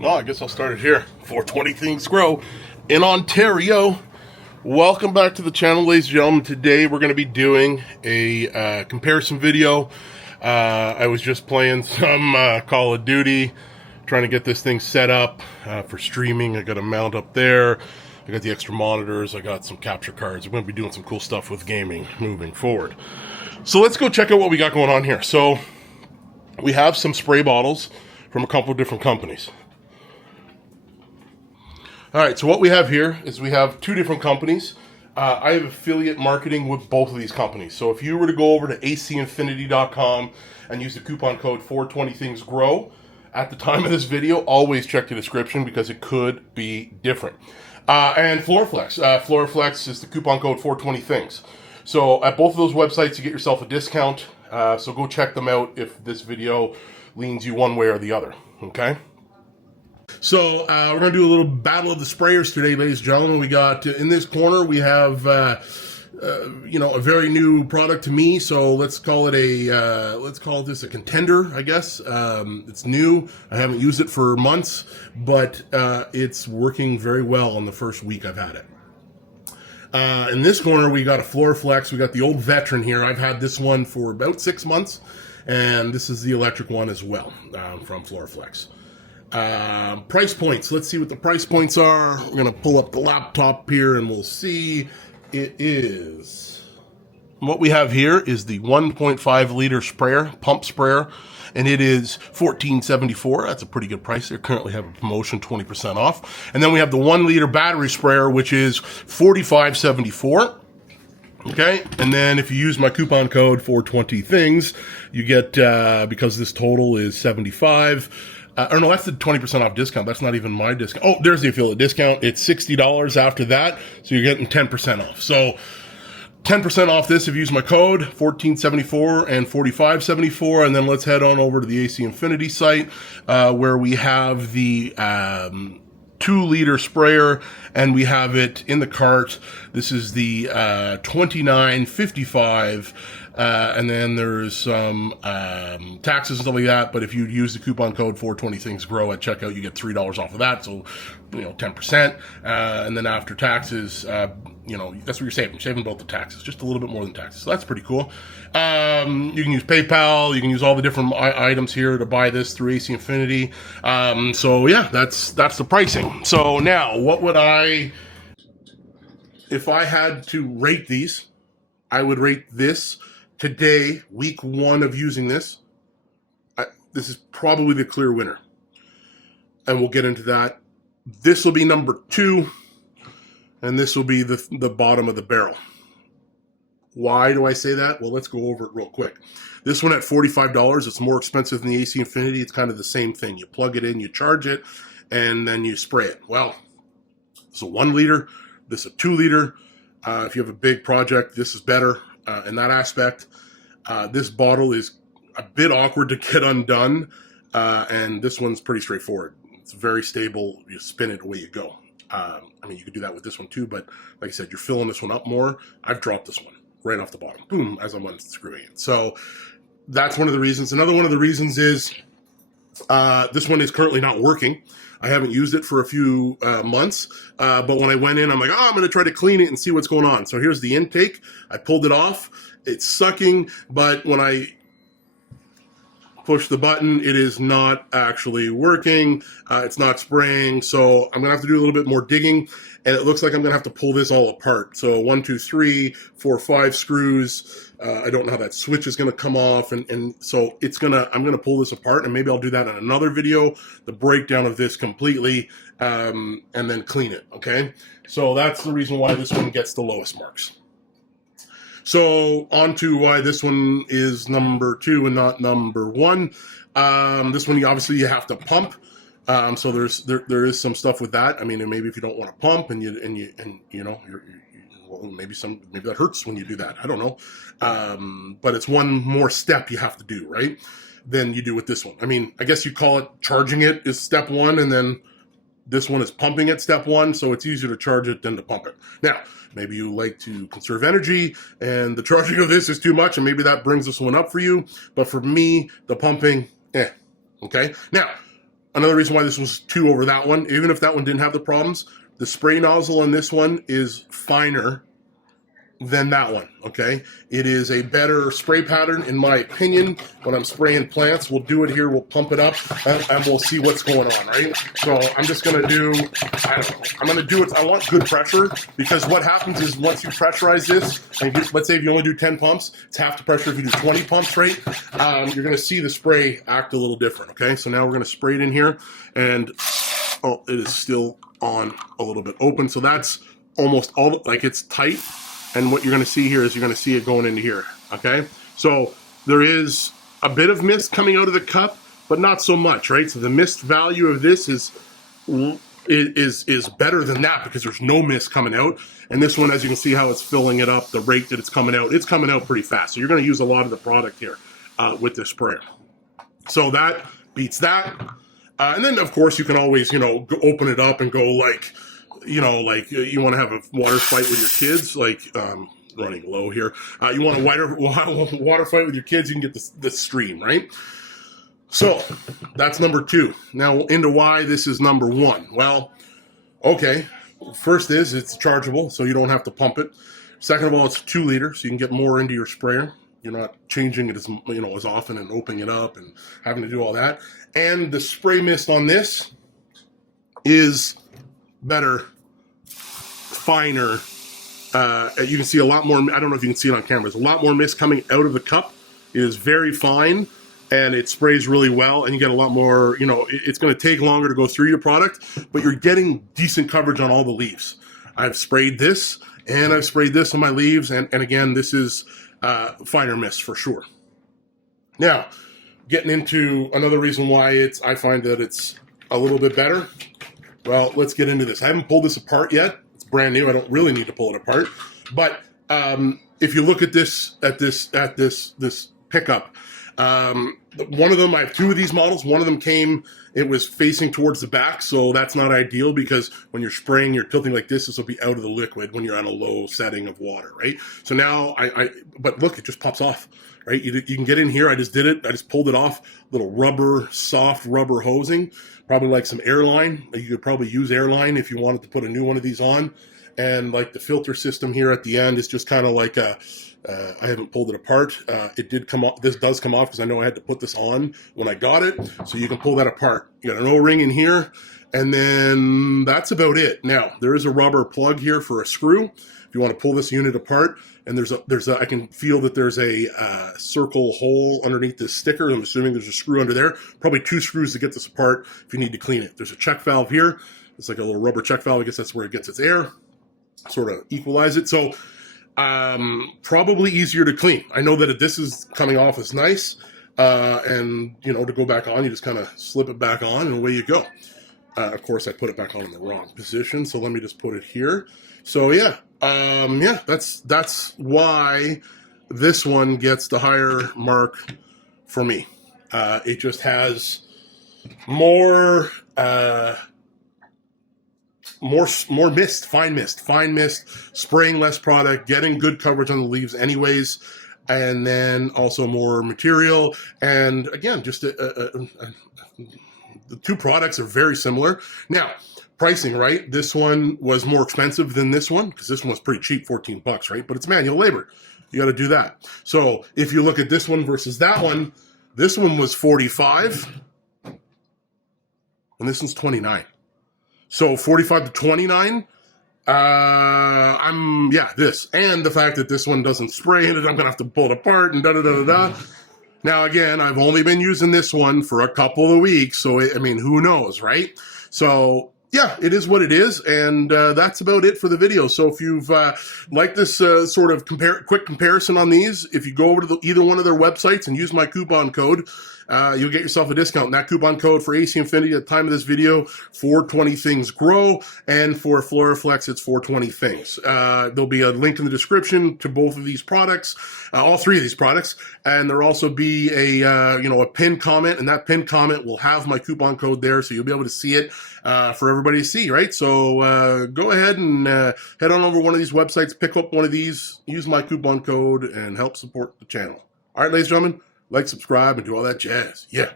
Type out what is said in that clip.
Well, I guess I'll start it here. 420 Things Grow in Ontario. Welcome back to the channel, ladies and gentlemen. Today we're going to be doing a comparison video. I was just playing some Call of Duty, trying to get this thing set up for streaming. I got a mount up there. I got the extra monitors. I got some capture cards. We're going to be doing some cool stuff with gaming moving forward. So let's go check out what we got going on here. So we have some spray bottles from a couple of different companies. All right, so what we have here is we have two different companies. I have affiliate marketing with both of these companies. So if you were to go over to acinfinity.com and use the coupon code 420thingsgrow at the time of this video, always check the description because it could be different. And Floraflex. Floraflex is the coupon code 420things. So at both of those websites, you get yourself a discount. So go check them out if this video leans you one way or the other, okay? So we're going to do a little battle of the sprayers today, ladies and gentlemen. We got, in this corner, we have, a very new product to me. So let's call it this a Contender, I guess. It's new. I haven't used it for months, but it's working very well in the first week I've had it. In this corner, we got a Floraflex. We got the old veteran here. I've had this one for about 6 months, and this is the electric one as well from Floraflex. Price points. Let's see what the price points are. We're going to pull up the laptop here and we'll see. It is, what we have here is the 1.5 liter sprayer, pump sprayer, and it is $14.74. That's a pretty good price. They currently have a promotion, 20% off. And then we have the 1 liter battery sprayer, which is $45.74. Okay, and then if you use my coupon code 420things, you get, because this total is $75. Or no, that's the 20% off discount. That's not even my discount. Oh, there's the affiliate discount. It's $60 after that, so you're getting 10% off. So 10% off this if you use my code, $14.74 and $45.74. And then let's head on over to the AC Infinity site, where we have the 2 liter sprayer, and we have it in the cart. This is the $29.55. And then there's some taxes and stuff like that. But if you use the coupon code 420thingsgrow at checkout, you get $3 off of that. So, 10%. And then after taxes, that's what you're saving. You're saving both the taxes, just a little bit more than taxes. So that's pretty cool. You can use PayPal. You can use all the different items here to buy this through AC Infinity. So yeah, that's the pricing. So now, what would if I had to rate these, I would rate this. Today, week 1 of using this, this is probably the clear winner. And we'll get into that. This will be number 2, and this will be the bottom of the barrel. Why do I say that? Well, let's go over it real quick. This one at $45, it's more expensive than the AC Infinity. It's kind of the same thing. You plug it in, you charge it, and then you spray it. Well, it's a 1 liter, this is a 2 liter. If you have a big project, this is better. In that aspect. This bottle is a bit awkward to get undone, and this one's pretty straightforward. It's very stable. You spin it, away you go. You could do that with this one too, but like I said, you're filling this one up more. I've dropped this one right off the bottom, boom, as I'm unscrewing it. So that's one of the reasons. Another one of the reasons is this one is currently not working. I haven't used it for a few months, but when I went in, I'm like, I'm going to try to clean it and see what's going on. So here's the intake. I pulled it off. It's sucking, but when I push the button, it is not actually working. It's not spraying, so I'm going to have to do a little bit more digging, and it looks like I'm going to have to pull this all apart. So 1, 2, 3, 4, 5 screws. I don't know how that switch is going to come off, and so I'm going to pull this apart, and maybe I'll do that in another video, the breakdown of this completely, and then clean it, okay? So that's the reason why this one gets the lowest marks. So on to why this one is number 2 and not number 1. This one, obviously, you have to pump. So there is some stuff with that. Maybe if you don't want to pump and maybe that hurts when you do that. I don't know. But it's one more step you have to do, right? Than you do with this one. I guess you call it charging it is step 1, and then this one is pumping at step 1, so it's easier to charge it than to pump it. Now, maybe you like to conserve energy, and the charging of this is too much, and maybe that brings this one up for you. But for me, the pumping, okay? Now, another reason why this was 2 over that one, even if that one didn't have the problems, the spray nozzle on this one is finer than that one, okay? It is a better spray pattern, in my opinion, when I'm spraying plants. We'll do it here, we'll pump it up, and we'll see what's going on, right? So I'm just gonna do, I don't know, I'm gonna do it, I want good pressure, because what happens is once you pressurize this, and let's say if you only do 10 pumps, it's half the pressure if you do 20 pumps, right? You're gonna see the spray act a little different, okay? So now we're gonna spray it in here, and, oh, it is still on a little bit open, so that's almost all, like it's tight. And what you're going to see here is you're going to see it going into here, okay? So there is a bit of mist coming out of the cup, but not so much, right? So the mist value of this is better than that because there's no mist coming out. And this one, as you can see how it's filling it up, the rate that it's coming out pretty fast. So you're going to use a lot of the product here with this sprayer. So that beats that. And then, of course, you can always, you know, open it up and go like, you know, like you want to have a water fight with your kids, like running low here. You want a water fight with your kids, you can get the stream, right? So that's number 2. Now into why this is number 1. Well, okay. First is it's chargeable, so you don't have to pump it. Second of all, it's 2 liters, so you can get more into your sprayer. You're not changing it as, you know, as often and opening it up and having to do all that. And the spray mist on this is better, finer. You can see a lot more. I don't know if you can see it on camera. There's a lot more mist coming out of the cup. It is very fine, and it sprays really well. And you get a lot more. You know, it's going to take longer to go through your product, but you're getting decent coverage on all the leaves. I've sprayed this, and I've sprayed this on my leaves, and again, this is finer mist for sure. Now, getting into another reason why I find that it's a little bit better. Well, let's get into this. I haven't pulled this apart yet. It's brand new. I don't really need to pull it apart. But if you look at this pickup, one of them, I have 2 of these models. One of them it was facing towards the back, so that's not ideal because when you're spraying, you're tilting like this. This will be out of the liquid when you're on a low setting of water, right? So now but look, it just pops off, right? You can get in here. I just did it. I just pulled it off. Little soft rubber hosing. Probably like some airline. You could probably use airline if you wanted to put a new one of these on. And like the filter system here at the end is just kind of like I haven't pulled it apart. It did come off. This does come off because I know I had to put this on when I got it. So you can pull that apart. You got an O-ring in here. And then that's about it. Now, there is a rubber plug here for a screw. If you want to pull this unit apart, and I can feel that there's a circle hole underneath this sticker. I'm assuming there's a screw under there. Probably 2 screws to get this apart if you need to clean it. There's a check valve here. It's like a little rubber check valve. I guess that's where it gets its air. Sort of equalize it. So probably easier to clean. I know that this is coming off as nice. And, you know, to go back on, you just kind of slip it back on and away you go. Of course, I put it back on in the wrong position. So let me just put it here. So yeah, that's why this one gets the higher mark for me. It just has more mist, fine mist, spraying less product, getting good coverage on the leaves anyways, and then also more material. And again, just the 2 products are very similar. Now, pricing, right? This one was more expensive than this one because this one was pretty cheap, 14 bucks, right? But it's manual labor. You got to do that. So if you look at this one versus that one, this one was 45 and this one's 29. So 45 to 29, this. And the fact that this one doesn't spray in it, I'm going to have to pull it apart and da-da-da-da-da. Now, again, I've only been using this one for a couple of weeks, so, I mean, who knows, right? So, yeah, it is what it is, and that's about it for the video. So if you've liked this sort of quick comparison on these, if you go over to either one of their websites and use my coupon code, you'll get yourself a discount. And that coupon code for AC Infinity at the time of this video, 420 things grow, and for Floraflex, it's 420 things. There'll be a link in the description to both of these products, all 3 of these products, and there'll also be a pinned comment, and that pinned comment will have my coupon code there, so you'll be able to see it for everybody to see, right? So go ahead and head on over one of these websites, pick up one of these, use my coupon code, and help support the channel. All right, ladies and gentlemen, like, subscribe, and do all that jazz. Yeah.